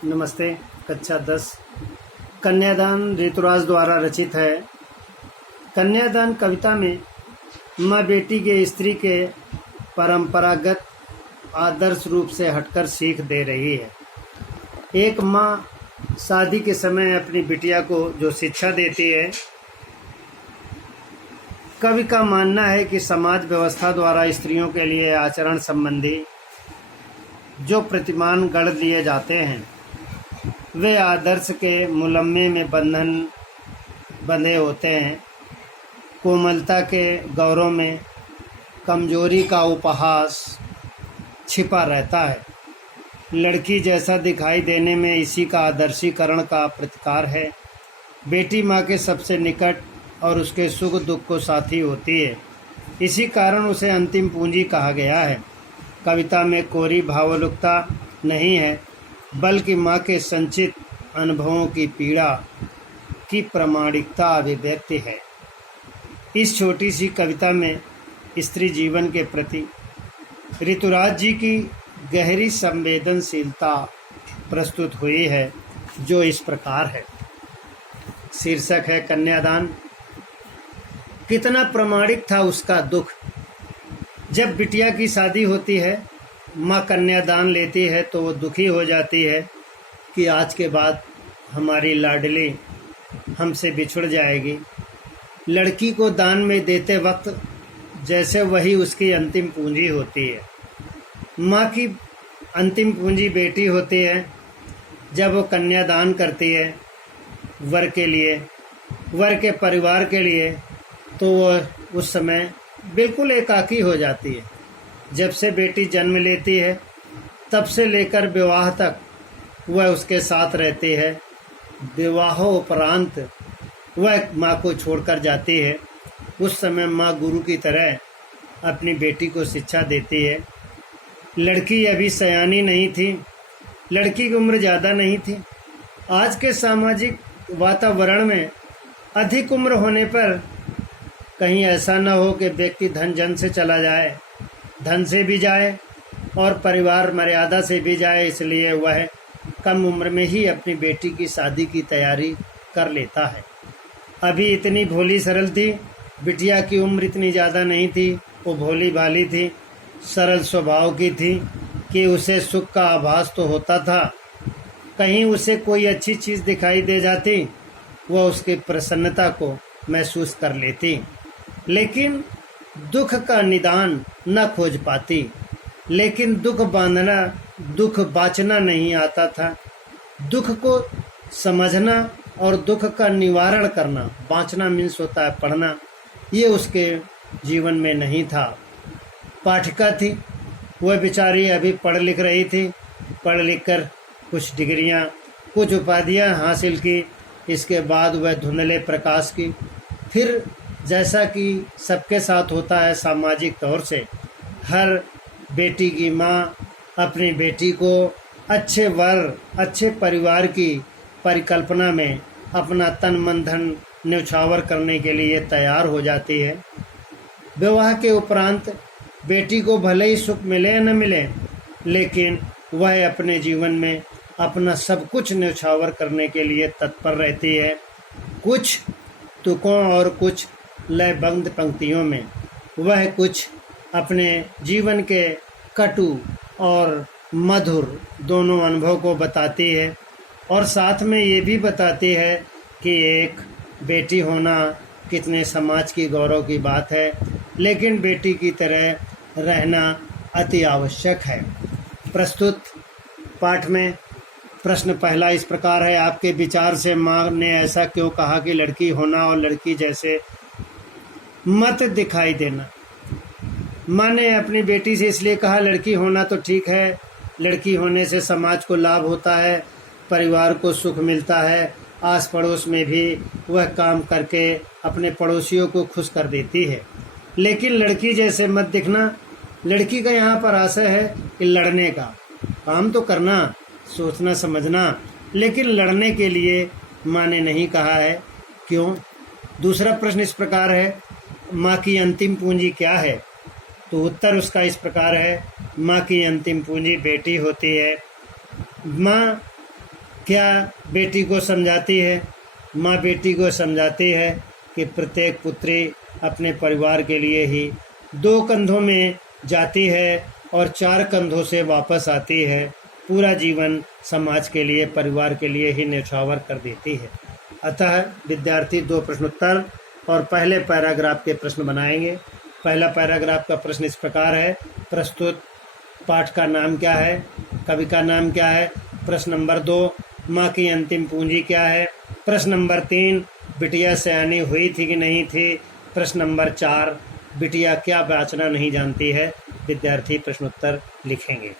नमस्ते। कक्षा 10 कन्यादान ऋतुराज द्वारा रचित है। कन्यादान कविता में माँ बेटी के स्त्री के परंपरागत आदर्श रूप से हटकर सीख दे रही है। एक माँ शादी के समय अपनी बिटिया को जो शिक्षा देती है, कवि का मानना है कि समाज व्यवस्था द्वारा स्त्रियों के लिए आचरण संबंधी जो प्रतिमान गढ़ लिए जाते हैं, वे आदर्श के मुलम्मे में बंधे होते हैं। कोमलता के गौरव में कमजोरी का उपहास छिपा रहता है। लड़की जैसा दिखाई देने में इसी का आदर्शीकरण का प्रतिकार है। बेटी माँ के सबसे निकट और उसके सुख दुख को साथी होती है। इसी कारण उसे अंतिम पूंजी कहा गया है। कविता में कोरी भावुकता नहीं है, बल्कि माँ के संचित अनुभवों की पीड़ा की प्रामाणिकता अभिव्यक्ति है। इस छोटी सी कविता में स्त्री जीवन के प्रति ऋतुराज जी की गहरी संवेदनशीलता प्रस्तुत हुई है, जो इस प्रकार है। शीर्षक है कन्यादान। कितना प्रामाणिक था उसका दुख। जब बिटिया की शादी होती है, माँ कन्यादान लेती है तो वो दुखी हो जाती है कि आज के बाद हमारी लाडली हमसे बिछुड़ जाएगी। लड़की को दान में देते वक्त जैसे वही उसकी अंतिम पूंजी होती है। माँ की अंतिम पूंजी बेटी होती है। जब वो कन्यादान करती है वर के लिए, वर के परिवार के लिए, तो वह उस समय बिल्कुल एकाकी हो जाती है। जब से बेटी जन्म लेती है तब से लेकर विवाह तक वह उसके साथ रहती है। विवाहोपरांत वह माँ को छोड़कर जाती है। उस समय माँ गुरु की तरह अपनी बेटी को शिक्षा देती है। लड़की अभी सयानी नहीं थी, लड़की की उम्र ज़्यादा नहीं थी। आज के सामाजिक वातावरण में अधिक उम्र होने पर कहीं ऐसा न हो कि व्यक्ति धन जन से चला जाए, धन से भी जाए और परिवार मर्यादा से भी जाए, इसलिए वह कम उम्र में ही अपनी बेटी की शादी की तैयारी कर लेता है। अभी इतनी भोली सरल थी, बिटिया की उम्र इतनी ज़्यादा नहीं थी, वो भोली भाली थी, सरल स्वभाव की थी कि उसे सुख का आभास तो होता था। कहीं उसे कोई अच्छी चीज़ दिखाई दे जाती, वह उसकी प्रसन्नता को महसूस कर लेती, लेकिन दुख का निदान न खोज पाती। लेकिन दुख बाँचना नहीं आता था। दुख को समझना और दुख का निवारण करना, बाँचना मीन्स होता है पढ़ना, ये उसके जीवन में नहीं था। पाठिका थी, वह बेचारी अभी पढ़ लिख रही थी। पढ़ लिख कर कुछ डिग्रियाँ, कुछ उपाधियाँ हासिल की। इसके बाद वह धुंधले प्रकाश की। फिर जैसा कि सबके साथ होता है सामाजिक तौर से, हर बेटी की माँ अपनी बेटी को अच्छे वर, अच्छे परिवार की परिकल्पना में अपना तन मन धन न्यौछावर करने के लिए तैयार हो जाती है। विवाह के उपरांत बेटी को भले ही सुख मिले या न मिले, लेकिन वह अपने जीवन में अपना सब कुछ न्यौछावर करने के लिए तत्पर रहती है। कुछ तुकों और कुछ लयबद्ध पंक्तियों में वह कुछ अपने जीवन के कटु और मधुर दोनों अनुभव को बताती है, और साथ में ये भी बताती है कि एक बेटी होना कितने समाज की गौरव की बात है, लेकिन बेटी की तरह रहना अति आवश्यक है। प्रस्तुत पाठ में प्रश्न पहला इस प्रकार है। आपके विचार से माँ ने ऐसा क्यों कहा कि लड़की होना और लड़की जैसे मत दिखाई देना? माँ ने अपनी बेटी से इसलिए कहा लड़की होना तो ठीक है, लड़की होने से समाज को लाभ होता है, परिवार को सुख मिलता है, आस पड़ोस में भी वह काम करके अपने पड़ोसियों को खुश कर देती है। लेकिन लड़की जैसे मत दिखना। लड़की का यहाँ पर आशय है कि लड़ने का काम तो करना, सोचना समझना, लेकिन लड़ने के लिए माँ ने नहीं कहा है। क्यों? दूसरा प्रश्न इस प्रकार है, माँ की अंतिम पूंजी क्या है? तो उत्तर उसका इस प्रकार है, माँ की अंतिम पूंजी बेटी होती है। माँ क्या बेटी को समझाती है? माँ बेटी को समझाती है कि प्रत्येक पुत्री अपने परिवार के लिए ही 2 कंधों में जाती है और 4 कंधों से वापस आती है। पूरा जीवन समाज के लिए, परिवार के लिए ही न्यौछावर कर देती है। अतः विद्यार्थी 2 प्रश्नोत्तर और पहले पैराग्राफ के प्रश्न बनाएंगे। पहला पैराग्राफ का प्रश्न इस प्रकार है, प्रस्तुत पाठ का नाम क्या है? कवि का नाम क्या है? प्रश्न नंबर 2, माँ की अंतिम पूंजी क्या है? प्रश्न नंबर 3, बिटिया सयानी हुई थी कि नहीं थी? प्रश्न नंबर 4, बिटिया क्या वाचना नहीं जानती है? विद्यार्थी प्रश्नोत्तर लिखेंगे।